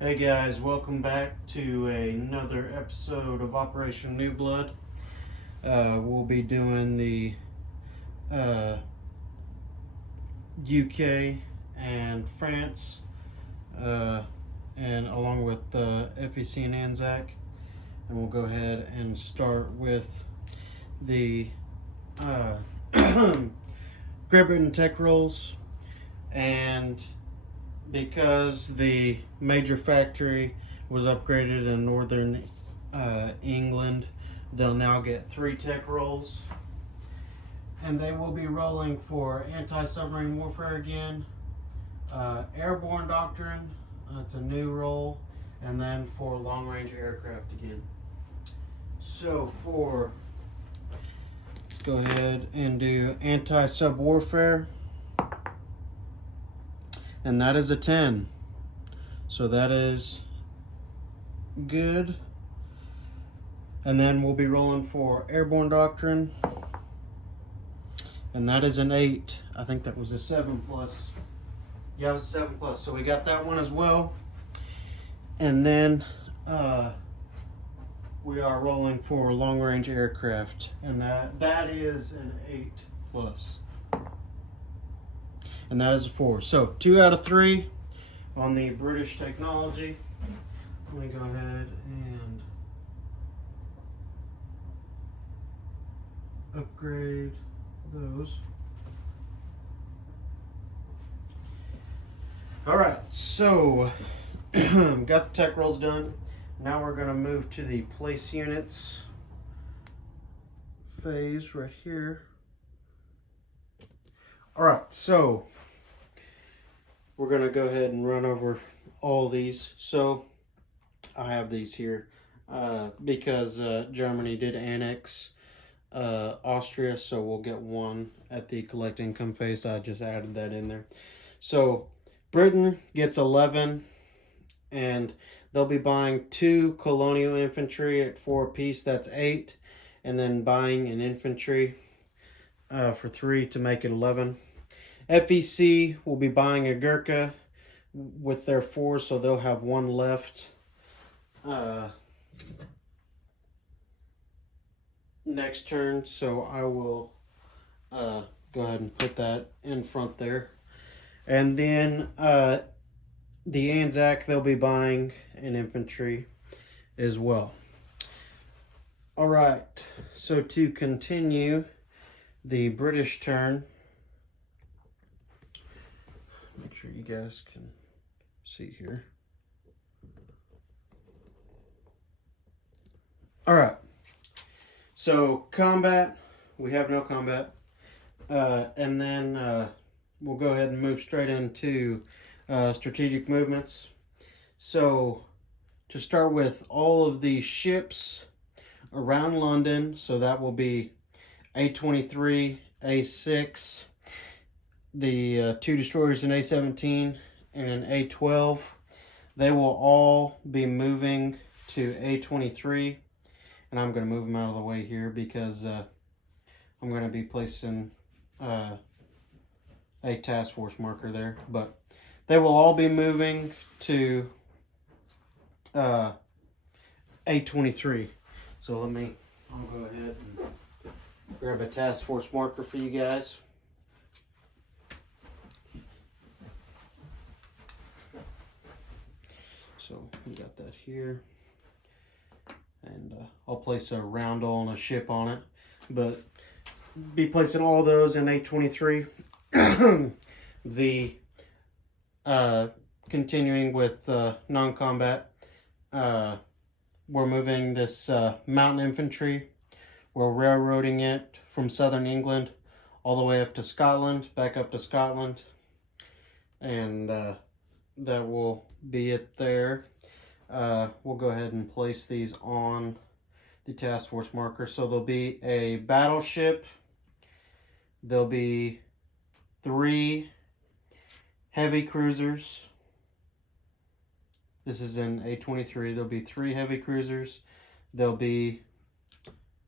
Hey guys, welcome back to another episode of Operation Newblood. We'll be doing the UK and France, and along with FEC and Anzac. And we'll go ahead and start with the Great Britain tech rolls. And because the major factory was upgraded in northern England, they'll now get 3 tech rolls. And they will be rolling for anti-submarine warfare again, airborne doctrine, it's a new roll, and then for long-range aircraft again. So let's go ahead and do anti-sub warfare. And that is a 10. So that is good. And then we'll be rolling for airborne doctrine. And that is an 8. I think that was a 7 plus. Yeah, it was a 7 plus. So we got that one as well. And then we are rolling for long range aircraft. And that is an 8 plus. And that is a 4. So 2 out of 3 on the British technology. Let me go ahead and upgrade those. Alright, so got the tech rolls done. Now we're going to move to the place units phase right here. Alright, so we're going to go ahead and run over all these. So I have these here because Germany did annex Austria, so we'll get 1 at the collect income phase. I just added that in there. So Britain gets 11, and they'll be buying 2 colonial infantry at 4 apiece. That's 8, and then buying an infantry for 3 to make it 11. FEC will be buying a Gurkha with their 4, so they'll have 1 left next turn. So I will go ahead and put that in front there. And then the Anzac, they'll be buying an infantry as well. All right, so to continue the British turn, make sure you guys can see here. All right. So combat, we have no combat. And then we'll go ahead and move straight into strategic movements. So to start with, all of the ships around London, so that will be A23, A6, the 2 destroyers in A17 and an A12, they will all be moving to A23, and I'm going to move them out of the way here because I'm going to be placing a task force marker there, but they will all be moving to A23. So I'll go ahead and grab a task force marker for you guys. So we got that here, and I'll place a roundel and a ship on it, but be placing all those in A23. The continuing with non-combat, we're moving this mountain infantry. We're railroading it from southern England all the way up to Scotland, back up to Scotland, and that will be it there. We'll go ahead and place these on the task force marker. So there'll be a battleship, there'll be 3 heavy cruisers. This is in A23. There'll be 3 heavy cruisers. There'll be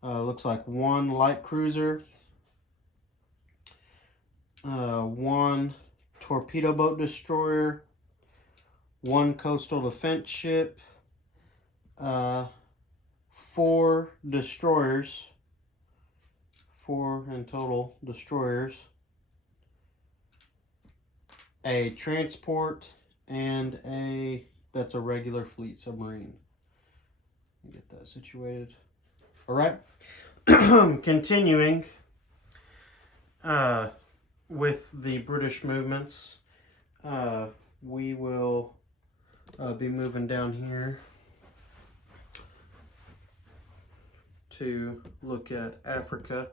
looks like 1 light cruiser, 1 torpedo boat destroyer, 1 coastal defense ship, 4 destroyers, 4 in total destroyers, a transport, and that's a regular fleet submarine. Get that situated. All right. Continuing with the British movements, we will be moving down here to look at Africa.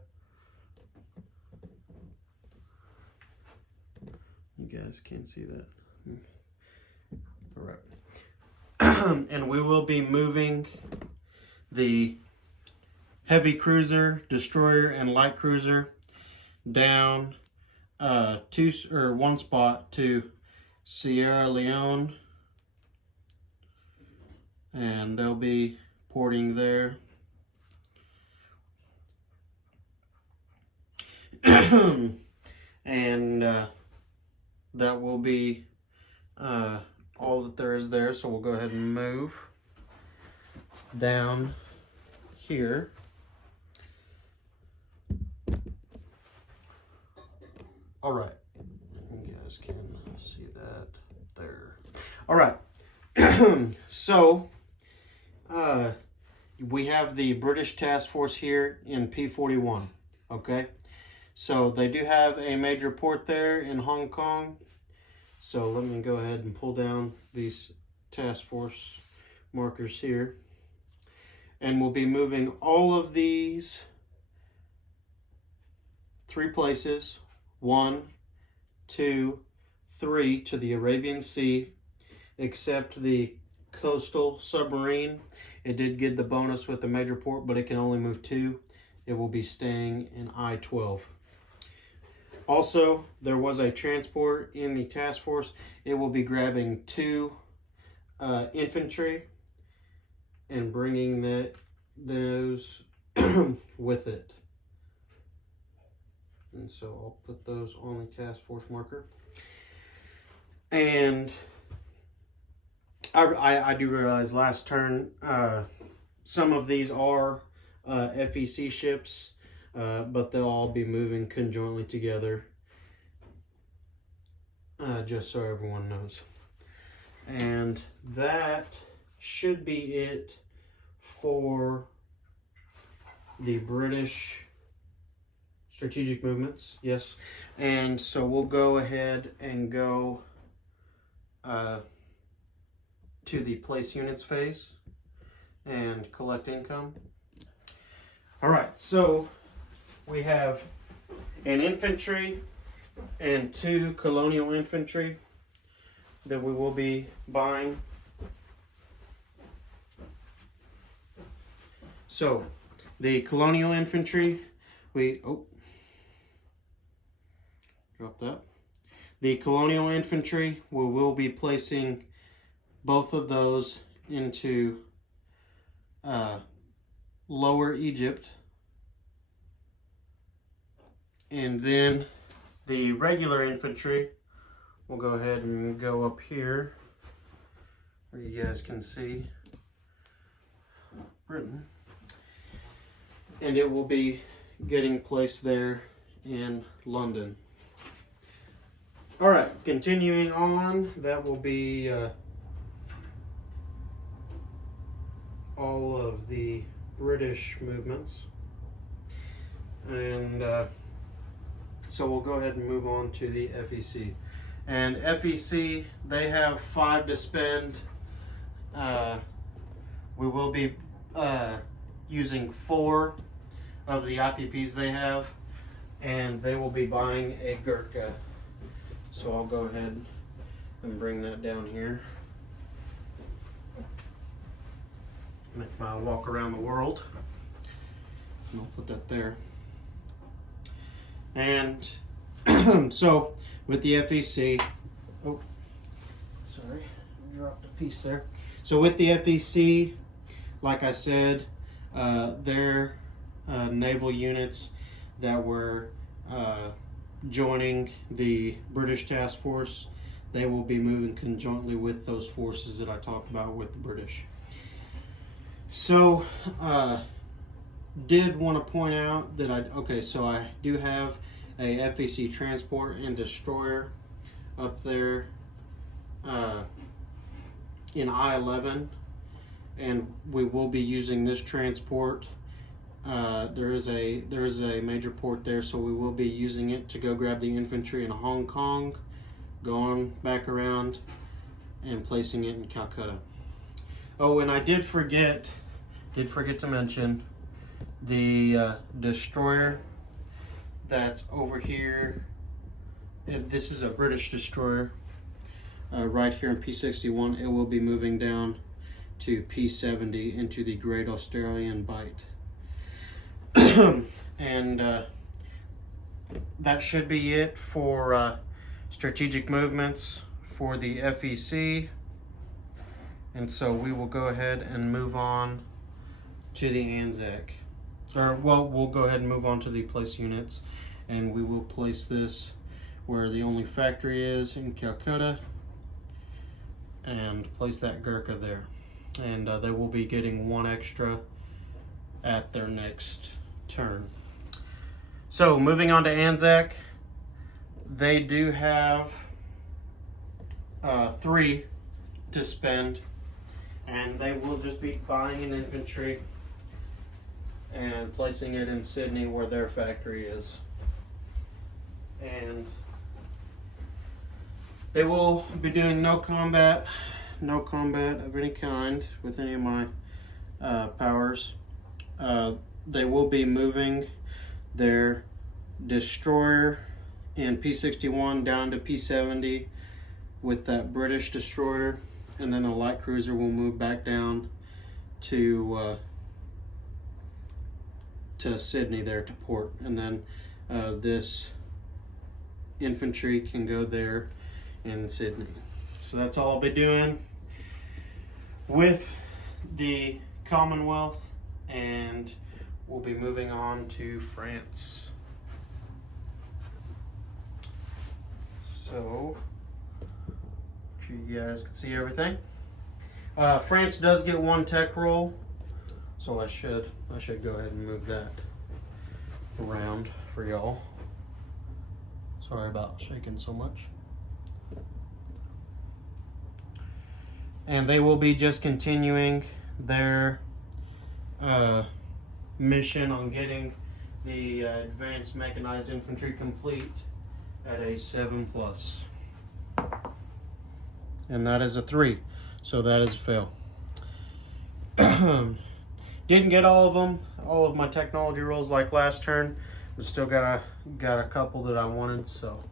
You guys can't see that. All right. And we will be moving the heavy cruiser, destroyer, and light cruiser down one spot to Sierra Leone, and they'll be porting there. And that will be all that there is there. So we'll go ahead and move down here. All right, you guys can see that there. All right, so we have the British task force here in P41. Okay, so they do have a major port there in Hong Kong. So let me go ahead and pull down these task force markers here. And we'll be moving all of these 3 places, 1, 2, 3, to the Arabian Sea, except the coastal submarine. It did get the bonus with the major port, but it can only move 2. It will be staying in I-12. Also, there was a transport in the task force. It will be grabbing 2 infantry and bringing those with it. And so I'll put those on the task force marker. And I do realize last turn, some of these are FEC ships, but they'll all be moving conjointly together, just so everyone knows. And that should be it for the British strategic movements. Yes. And so we'll go ahead and go to the place units phase and collect income. All right, so we have an infantry and 2 colonial infantry that we will be buying. So the colonial infantry, drop that. The colonial infantry, we will be placing both of those into Lower Egypt. And then the regular infantry, we'll go ahead and go up here where you guys can see Britain. And it will be getting placed there in London. All right, continuing on, that will be all of the British movements. And so we'll go ahead and move on to the FEC. And FEC, they have 5 to spend. We will be using 4 of the IPPs they have, and they will be buying a Gurkha. So I'll go ahead and bring that down here. Make my walk around the world. And I'll put that there. And so with the FEC, oh, sorry, I dropped a piece there. So with the FEC, like I said, they're naval units that were joining the British task force. they will be moving conjointly with those forces that I talked about with the British. So, did want to point out that I do have a FEC transport and destroyer up there in I-11, and we will be using this transport. There is a major port there, so we will be using it to go grab the infantry in Hong Kong, going back around and placing it in Calcutta. Oh, and I did forget to mention the destroyer that's over here. This is a British destroyer right here in P61. It will be moving down to P70 into the Great Australian Bight. And that should be it for strategic movements for the FEC. And so we will go ahead and move on to the Anzac. We'll go ahead and move on to the place units, and we will place this where the only factory is in Calcutta, and place that Gurkha there. And they will be getting one extra at their next turn. So moving on to Anzac, they do have 3 to spend, and they will just be buying an infantry and placing it in Sydney where their factory is. And they will be doing no combat of any kind with any of my powers. They will be moving their destroyer in P61 down to P70 with that British destroyer, and then the light cruiser will move back down to Sydney there to port, and then this infantry can go there in Sydney. So that's all I'll be doing with the Commonwealth, and we'll be moving on to France. So you guys can see everything. France does get 1 tech roll, so I should go ahead and move that around for y'all. Sorry about shaking so much. And they will be just continuing their mission on getting the advanced mechanized infantry complete at a 7+. And that is a 3, so that is a fail. Didn't get all of them, all of my technology rolls like last turn, but still got a couple that I wanted, so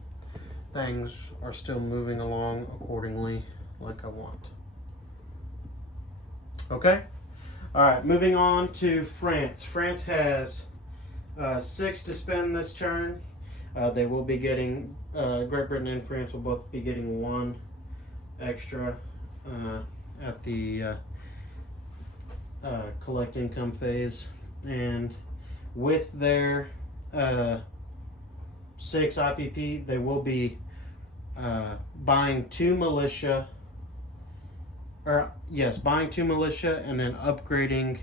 things are still moving along accordingly like I want. Okay, all right, moving on to France. France has 6 to spend this turn. They will be getting, Great Britain and France will both be getting 1 extra at the collect income phase. And with their 6 IPP, they will be buying 2 militia, buying 2 militia and then upgrading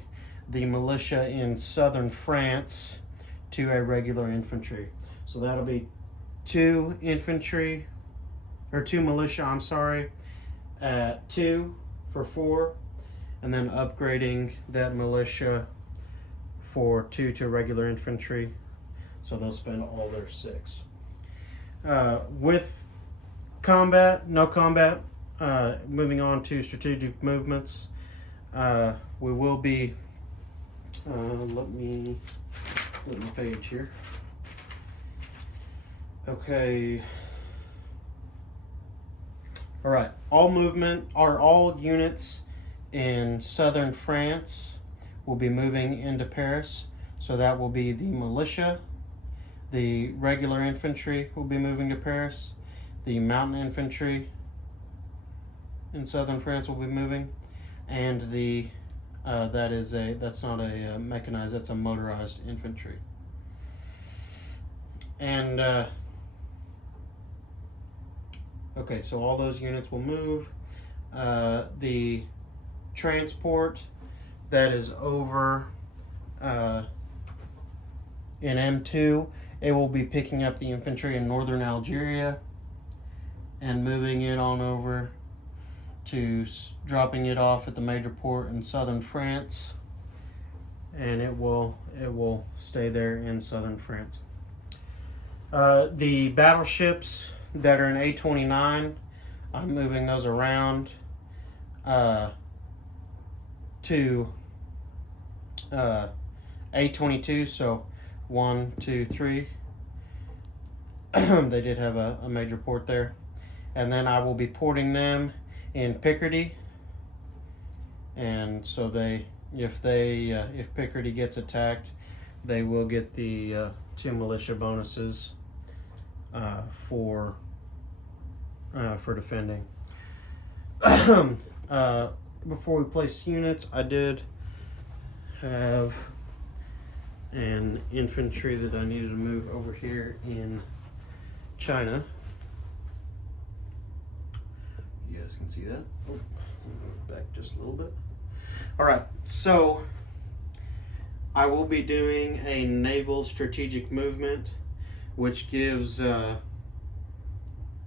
the militia in southern France to a regular infantry. So that'll be 2 infantry, or 2 militia, I'm sorry, at 2 for 4, and then upgrading that militia for 2 to regular infantry. So they'll spend all their 6. With combat, no combat, moving on to strategic movements, we will be, let me flip my page here. Okay. All right. All units in southern France will be moving into Paris. So that will be the militia, the regular infantry will be moving to Paris, the mountain infantry in southern France will be moving, and the that's not a mechanized, that's a motorized infantry. And Okay, so all those units will move. The transport that is over in M2, it will be picking up the infantry in northern Algeria and moving it on over to dropping it off at the major port in southern France, and it will stay there in southern France. The battleships that are in A29, I'm moving those around to A22. So 1, 2, 3. They did have a major port there, and then I will be porting them in Picardy, and so if Picardy gets attacked, they will get the 2 militia bonuses for defending. Before we place units, I did have an infantry that I needed to move over here in China. You guys can see that. Oh, move back just a little bit. All right, so I will be doing a naval strategic movement, which gives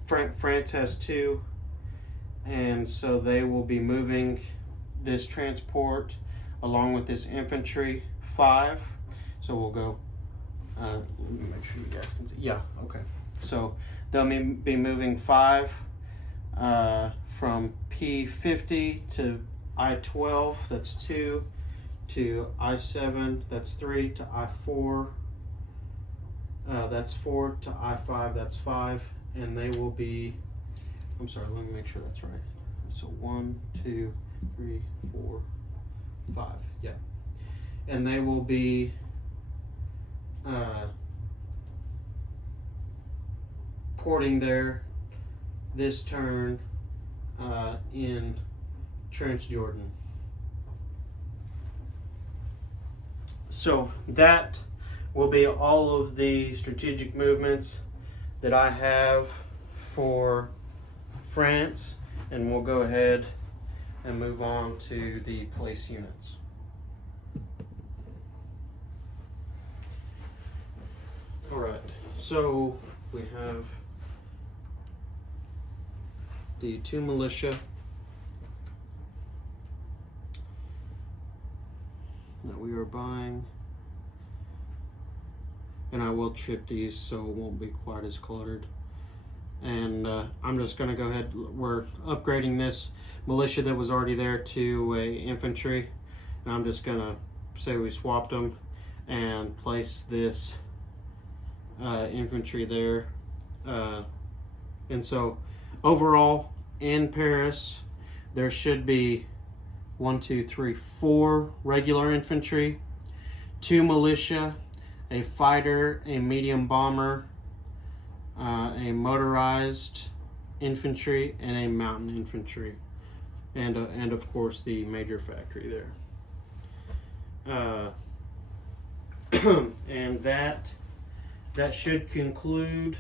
France has 2, and so they will be moving this transport along with this infantry 5. So we'll go. Let me make sure you guys can see. Yeah, okay. So they'll be moving 5 from P50 to I12. That's 2 to I7. That's 3 to I4. That's 4 to I5. That's 5, and they will be. I'm sorry. Let me make sure that's right. So 1, 2, 3, 4, 5. Yeah, and they will be. Porting there this turn in Transjordan. So that will be all of the strategic movements that I have for France, and we'll go ahead and move on to the place units. All right, so we have the 2 militia that we are buying, and I will chip these so it won't be quite as cluttered. And I'm just going to go ahead. We're upgrading this militia that was already there to a infantry, and I'm just going to say we swapped them and place this infantry there. And so overall in Paris there should be 1, 2, 3, 4 regular infantry, 2 militia, a fighter, a medium bomber, a motorized infantry, and a mountain infantry, and of course the major factory there. And that should conclude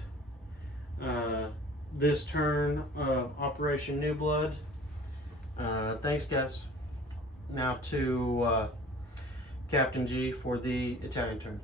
this turn of Operation Newblood. Thanks, guys. Now to Captain G for the Italian turn.